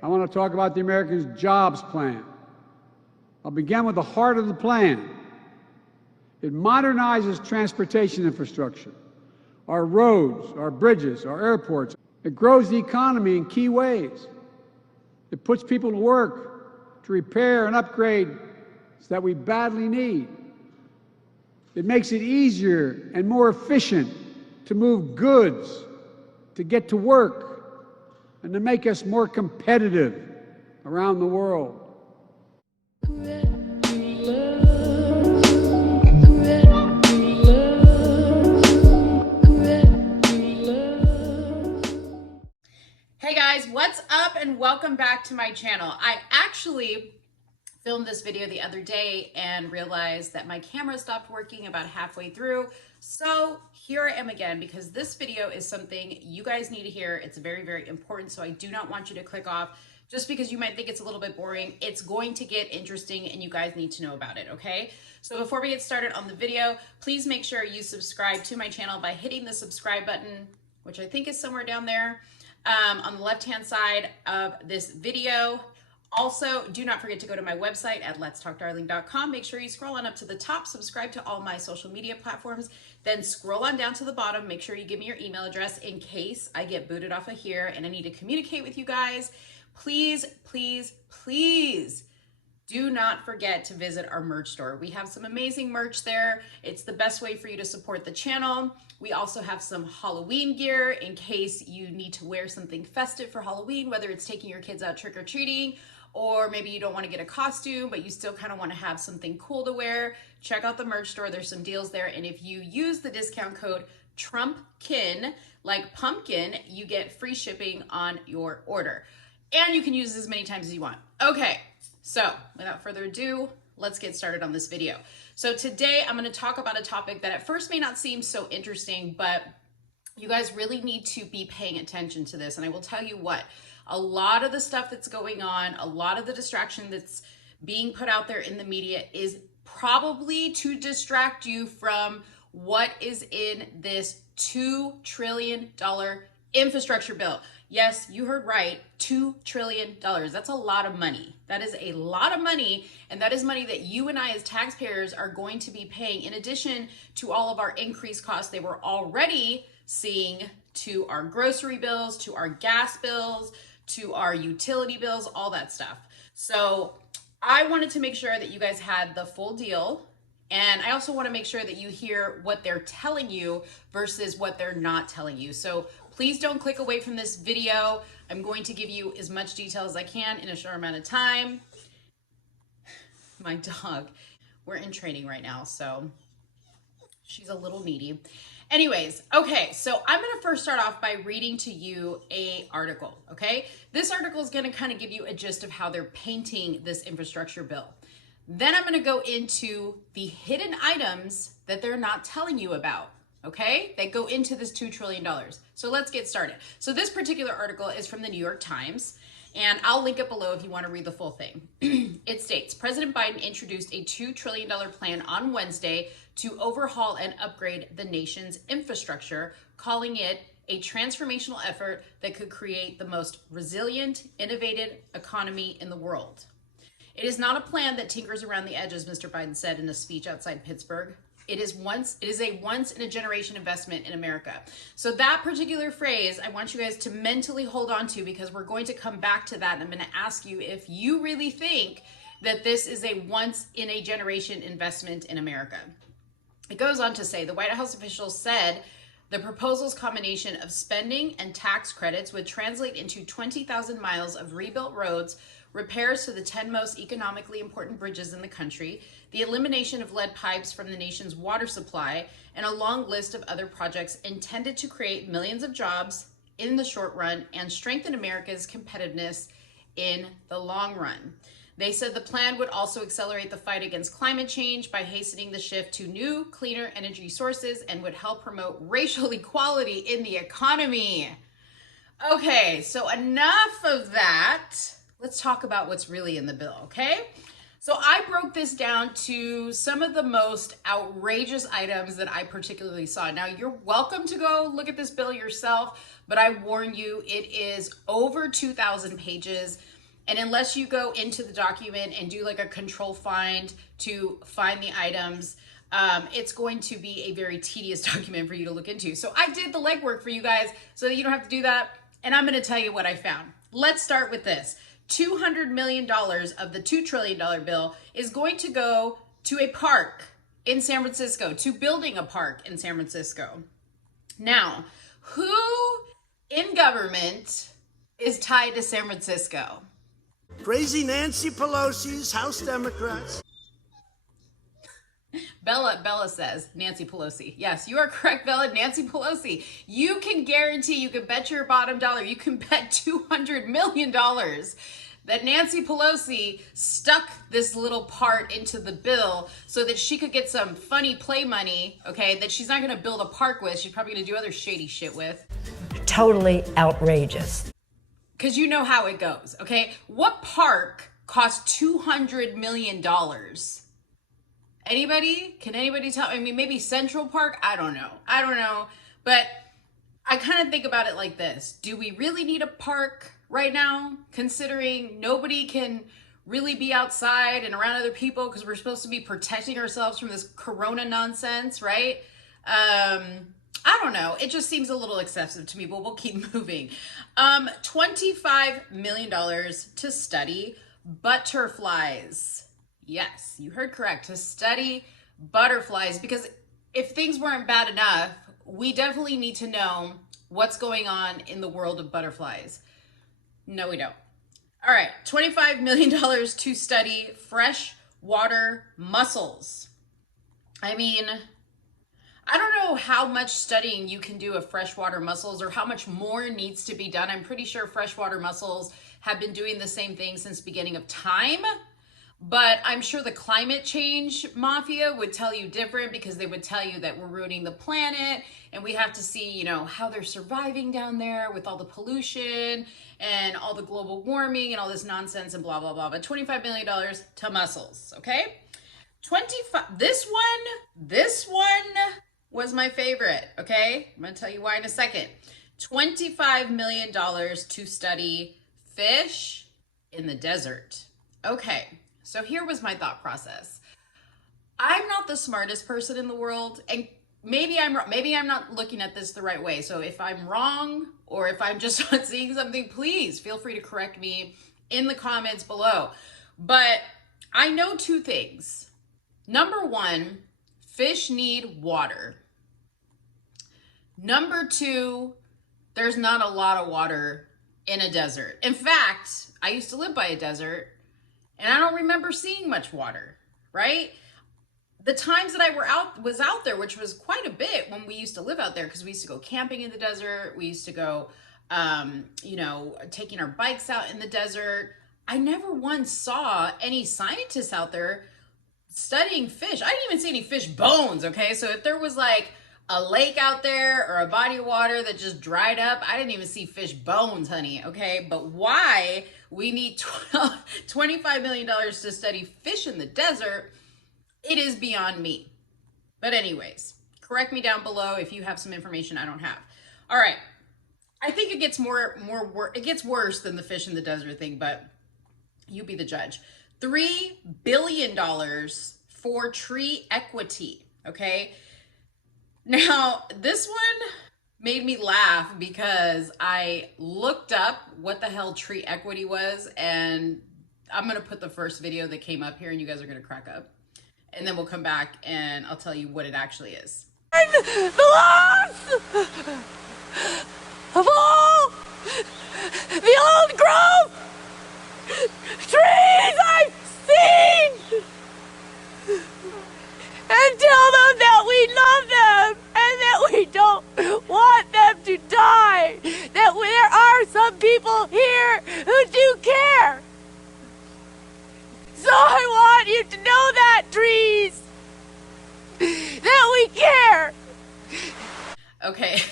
I want to talk about the Americans' jobs plan. I'll begin with the heart of the plan. It modernizes transportation infrastructure, our roads, our bridges, our airports. It grows the economy in key ways. It puts people to work to repair and upgrade that we badly need. It makes it easier and more efficient to move goods, to get to work, and to make us more competitive around the world. Hey guys, what's up and welcome back to my channel. I actually filmed this video the other day and realized that my camera stopped working about halfway through. So here I am again because this video is something you guys need to hear. It's very, very important. So I do not want you to click off just because you might think it's a little bit boring. It's going to get interesting and you guys need to know about it, okay? So before we get started on the video, please make sure you subscribe to my channel by hitting the subscribe button, which I think is somewhere down there on the left-hand side of this video. Also, do not forget to go to my website at letstalkdarling.com. Make sure you scroll on up to the top, subscribe to all my social media platforms, then scroll on down to the bottom. Make sure you give me your email address in case I get booted off of here and I need to communicate with you guys. Please, please, please do not forget to visit our merch store. We have some amazing merch there. It's the best way for you to support the channel. We also have some Halloween gear in case you need to wear something festive for Halloween, whether it's taking your kids out trick-or-treating, or maybe you don't want to get a costume, but you still kind of want to have something cool to wear. Check out the merch store. There's some deals there. And if you use the discount code TRUMPKIN, like pumpkin, you get free shipping on your order. And you can use this as many times as you want. Okay, so without further ado, let's get started on this video. So today I'm going to talk about a topic that at first may not seem so interesting, but you guys really need to be paying attention to this. And I will tell you what, a lot of the stuff that's going on, a lot of the distraction that's being put out there in the media is probably to distract you from what is in this $2 trillion infrastructure bill. Yes, you heard right, $2 trillion. That's a lot of money. That is a lot of money, and that is money that you and I as taxpayers are going to be paying in addition to all of our increased costs they were already seeing to our grocery bills, to our gas bills, to our utility bills, all that stuff. So I wanted to make sure that you guys had the full deal. And I also want to make sure that you hear what they're telling you versus what they're not telling you. So please don't click away from this video. I'm going to give you as much detail as I can in a short amount of time. My dog, we're in training right now, so she's a little needy. Anyways, okay, so I'm gonna first start off by reading to you an article, okay? This article is gonna kind of give you a gist of how they're painting this infrastructure bill. Then I'm gonna go into the hidden items that they're not telling you about, okay? That go into this $2 trillion. So let's get started. So this particular article is from the New York Times, and I'll link it below if you wanna read the full thing. It states, President Biden introduced a $2 trillion plan on Wednesday to overhaul and upgrade the nation's infrastructure, calling it a transformational effort that could create the most resilient, innovative economy in the world. It is not a plan that tinkers around the edges, Mr. Biden said in a speech outside Pittsburgh. It is a once in a generation investment in America. So that particular phrase, I want you guys to mentally hold on to because we're going to come back to that and I'm going to ask you if you really think that this is a once in a generation investment in America. It goes on to say the White House officials said the proposal's combination of spending and tax credits would translate into 20,000 miles of rebuilt roads, repairs to the 10 most economically important bridges in the country, the elimination of lead pipes from the nation's water supply, and a long list of other projects intended to create millions of jobs in the short run and strengthen America's competitiveness in the long run. They said the plan would also accelerate the fight against climate change by hastening the shift to new, cleaner energy sources and would help promote racial equality in the economy. Okay, so enough of that. Let's talk about what's really in the bill, okay? So I broke this down to some of the most outrageous items that I particularly saw. Now, you're welcome to go look at this bill yourself, but I warn you, it is over 2,000 pages. And unless you go into the document and do like a control find to find the items, it's going to be a very tedious document for you to look into. So I did the legwork for you guys so that you don't have to do that. And I'm going to tell you what I found. Let's start with this. $200 million of the $2 trillion bill is going to go to a park in San Francisco, to building a park in San Francisco. Now, who in government is tied to San Francisco? Crazy Nancy Pelosi's House Democrats. Bella says Nancy Pelosi. Yes, you are correct, Bella. Nancy Pelosi. You can guarantee, you can bet your bottom dollar, you can bet $200 million that Nancy Pelosi stuck this little part into the bill so that she could get some funny play money, okay, that she's not going to build a park with. She's probably going to do other shady shit with. Totally outrageous. Because you know how it goes, okay? What park cost $200 million? Anybody? Can anybody tell? I mean, maybe Central Park? I don't know. But I kind of think about it like this. Do we really need a park right now, considering nobody can really be outside and around other people because we're supposed to be protecting ourselves from this corona nonsense, right? I don't know. It just seems a little excessive to me, but we'll keep moving. $25 million to study butterflies. Yes, you heard correct. To study butterflies, because if things weren't bad enough, we definitely need to know what's going on in the world of butterflies. No, we don't. All right, $25 million to study freshwater mussels. I mean, I don't know how much studying you can do of freshwater mussels or how much more needs to be done. I'm pretty sure freshwater mussels have been doing the same thing since the beginning of time. But I'm sure the climate change mafia would tell you different, because they would tell you that we're ruining the planet and we have to see, you know, how they're surviving down there with all the pollution and all the global warming and all this nonsense and blah, blah, blah. But $25 million to mussels, okay? This one was my favorite, okay? I'm gonna tell you why in a second. $25 million to study fish in the desert. Okay. So here was my thought process. I'm not the smartest person in the world, and maybe I'm not looking at this the right way. So if I'm wrong or if I'm just not seeing something, please feel free to correct me in the comments below. But I know two things. Number one, fish need water. Number two, there's not a lot of water in a desert. In fact, I used to live by a desert, and I don't remember seeing much water, right? The times that I was out there, which was quite a bit when we used to live out there, because we used to go camping in the desert. We used to go, taking our bikes out in the desert. I never once saw any scientists out there studying fish. I didn't even see any fish bones, okay? So if there was like a lake out there or a body of water that just dried up, I didn't even see fish bones, honey, okay? But why we need $25 million to study fish in the desert, it is beyond me. But anyways, correct me down below if you have some information I don't have. All right, I think it gets it gets worse than the fish in the desert thing, but you be the judge. $3 billion for tree equity, okay? Now, this one made me laugh because I looked up what the hell tree equity was, and I'm going to put the first video that came up here and you guys are going to crack up. And then we'll come back and I'll tell you what it actually is. The loss of all the old growth trees I've seen, and tell them that we love them and that we don't want them to die, that there are some people here who do care. So I want you to know that, trees, that we care. Okay.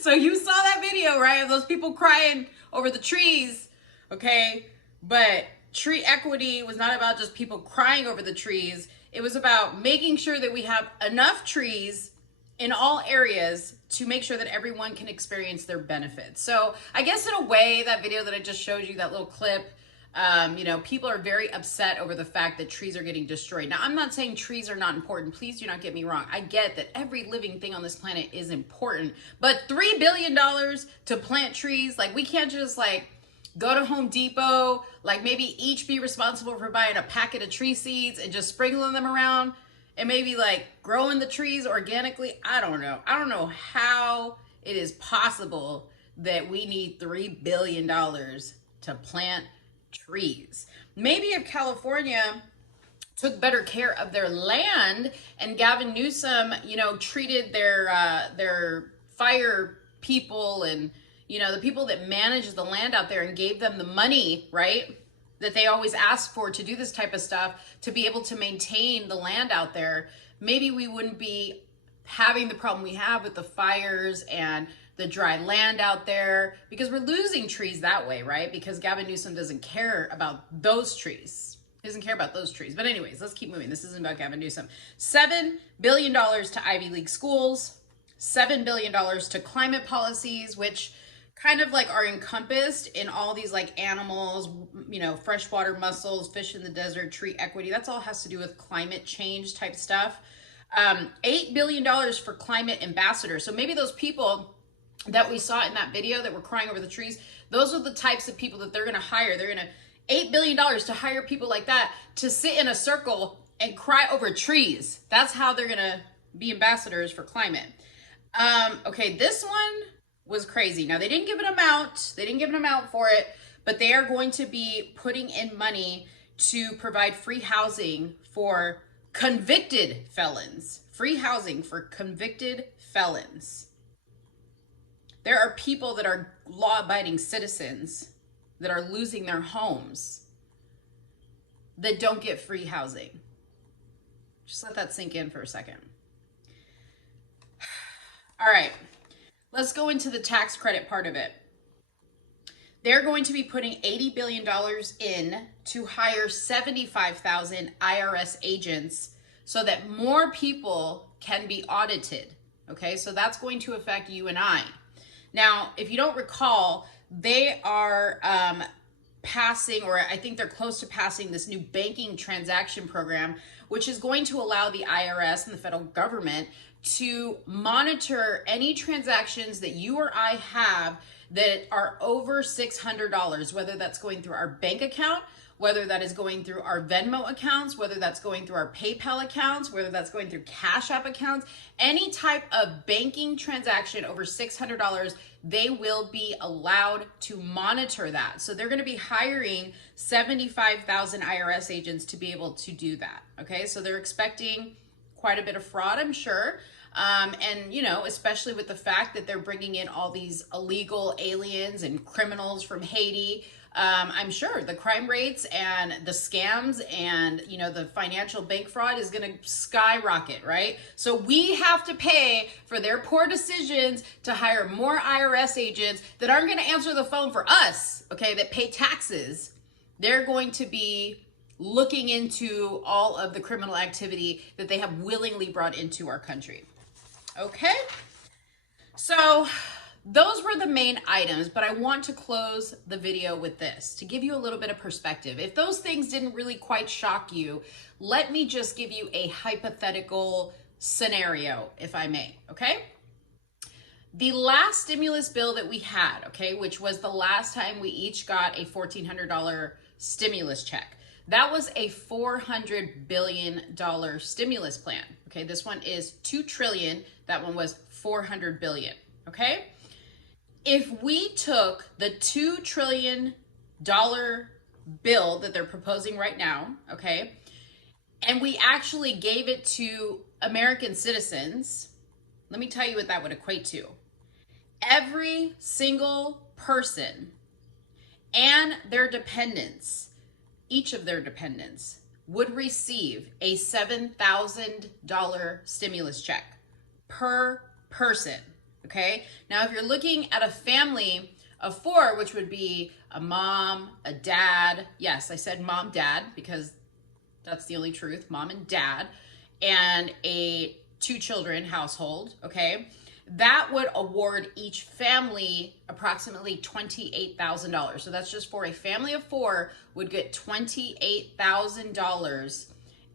So you saw that video, right? Of those people crying over the trees, okay? But tree equity was not about just people crying over the trees. It was about making sure that we have enough trees in all areas to make sure that everyone can experience their benefits. So I guess in a way, that video that I just showed you, that little clip, you know, people are very upset over the fact that trees are getting destroyed. Now, I'm not saying trees are not important. Please do not get me wrong. I get that every living thing on this planet is important, but $3 billion to plant trees, like we can't just like go to Home Depot, like maybe each be responsible for buying a packet of tree seeds and just sprinkling them around and maybe like growing the trees organically. I don't know. I don't know how it is possible that we need $3 billion to plant trees. Maybe if California took better care of their land and Gavin Newsom, you know, treated their fire people and, you know, the people that manage the land out there and gave them the money, right, that they always ask for to do this type of stuff, to be able to maintain the land out there, maybe we wouldn't be having the problem we have with the fires and the dry land out there, because we're losing trees that way, right? Because Gavin Newsom doesn't care about those trees. He doesn't care about those trees. But anyways, let's keep moving. This isn't about Gavin Newsom. $7 billion to Ivy League schools, $7 billion to climate policies, which kind of like are encompassed in all these like animals, you know, freshwater mussels, fish in the desert, tree equity. That's all has to do with climate change type stuff. $8 billion for climate ambassadors. So maybe those people that we saw in that video that were crying over the trees, those are the types of people that they're going to hire. They're going to $8 billion to hire people like that to sit in a circle and cry over trees. That's how they're going to be ambassadors for climate. Okay, this one was crazy. Now, they didn't give an amount. They didn't give an amount for it, but they are going to be putting in money to provide free housing for convicted felons. Free housing for convicted felons. There are people that are law-abiding citizens that are losing their homes that don't get free housing. Just let that sink in for a second. All right, let's go into the tax credit part of it. They're going to be putting $80 billion in to hire 75,000 IRS agents so that more people can be audited. Okay, so that's going to affect you and I. Now, if you don't recall, they are passing, or I think they're close to passing, this new banking transaction program, which is going to allow the IRS and the federal government to monitor any transactions that you or I have that are over $600, whether that's going through our bank account, whether that is going through our Venmo accounts, whether that's going through our PayPal accounts, whether that's going through Cash App accounts, any type of banking transaction over $600, they will be allowed to monitor that. So they're going to be hiring 75,000 IRS agents to be able to do that. Okay, so they're expecting quite a bit of fraud, I'm sure. And, you know, especially with the fact that they're bringing in all these illegal aliens and criminals from Haiti. I'm sure the crime rates and the scams and, you know, the financial bank fraud is going to skyrocket, right? So we have to pay for their poor decisions to hire more IRS agents that aren't going to answer the phone for us, okay, that pay taxes. They're going to be looking into all of the criminal activity that they have willingly brought into our country. Okay, so those were the main items, but I want to close the video with this to give you a little bit of perspective. If those things didn't really quite shock you, let me just give you a hypothetical scenario, if I may, okay? The last stimulus bill that we had, okay, which was the last time we each got a $1,400 stimulus check. That was a $400 billion stimulus plan. Okay, this one is $2 trillion. That one was $400 billion. Okay, if we took the $2 trillion bill that they're proposing right now, okay, and we actually gave it to American citizens, let me tell you what that would equate to. Every single person and their dependents, each of their dependents, would receive a $7,000 stimulus check per person, okay? Now, if you're looking at a family of 4, which would be a mom, a dad. Yes, I said mom, dad, because that's the only truth. Mom and dad, and a 2 children household, okay? That would award each family approximately $28,000. So that's just for a family of 4 would get $28,000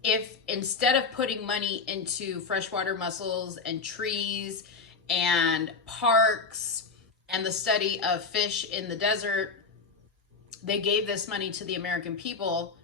if instead of putting money into freshwater mussels and trees and parks and the study of fish in the desert, they gave this money to the American people,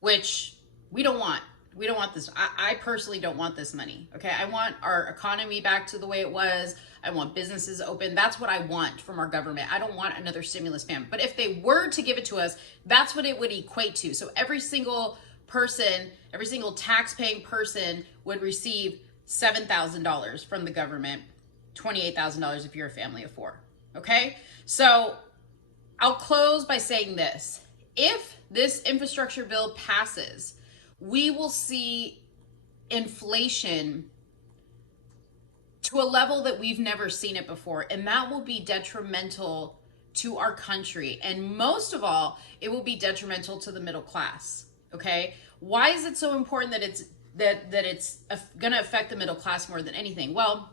which we don't want. We don't want this. I personally don't want this money. Okay. I want our economy back to the way it was. I want businesses open. That's what I want from our government. I don't want another stimulus payment. But if they were to give it to us, that's what it would equate to. So every single person, every single tax-paying person would receive $7,000 from the government, $28,000 if you're a family of 4. Okay. So I'll close by saying this. If this infrastructure bill passes, we will see inflation to a level that we've never seen it before. And that will be detrimental to our country. And most of all, it will be detrimental to the middle class. Okay. Why is it so important that it's going to affect the middle class more than anything? Well,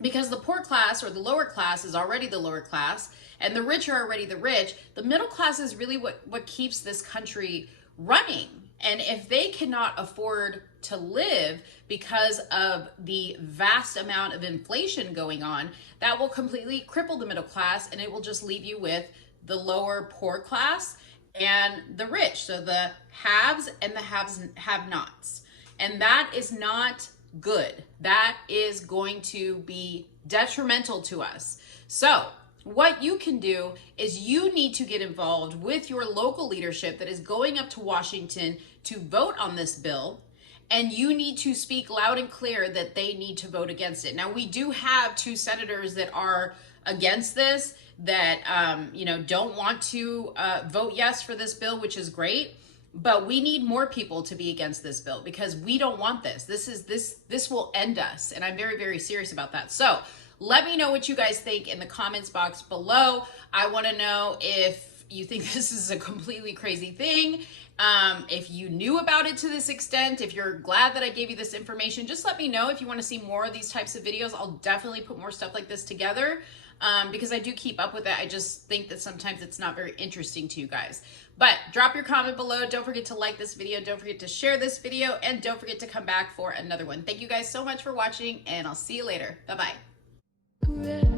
because the poor class or the lower class is already the lower class and the rich are already the rich. The middle class is really what keeps this country running. And if they cannot afford to live because of the vast amount of inflation going on, that will completely cripple the middle class, and it will just leave you with the lower poor class and the rich. So the haves and the have-nots. And that is not good. That is going to be detrimental to us. So what you can do is you need to get involved with your local leadership that is going up to Washington to vote on this bill, and you need to speak loud and clear that they need to vote against it. Now, we do have 2 senators that are against this, that don't want to vote yes for this bill, which is great. But we need more people to be against this bill because we don't want this. This will end us, and I'm very, very serious about that. So let me know what you guys think in the comments box below. I want to know if you think this is a completely crazy thing. If you knew about it to this extent, if you're glad that I gave you this information, just let me know. If you want to see more of these types of videos, I'll definitely put more stuff like this together because I do keep up with it. I just think that sometimes it's not very interesting to you guys. But drop your comment below. Don't forget to like this video. Don't forget to share this video. And don't forget to come back for another one. Thank you guys so much for watching, and I'll see you later. Bye-bye.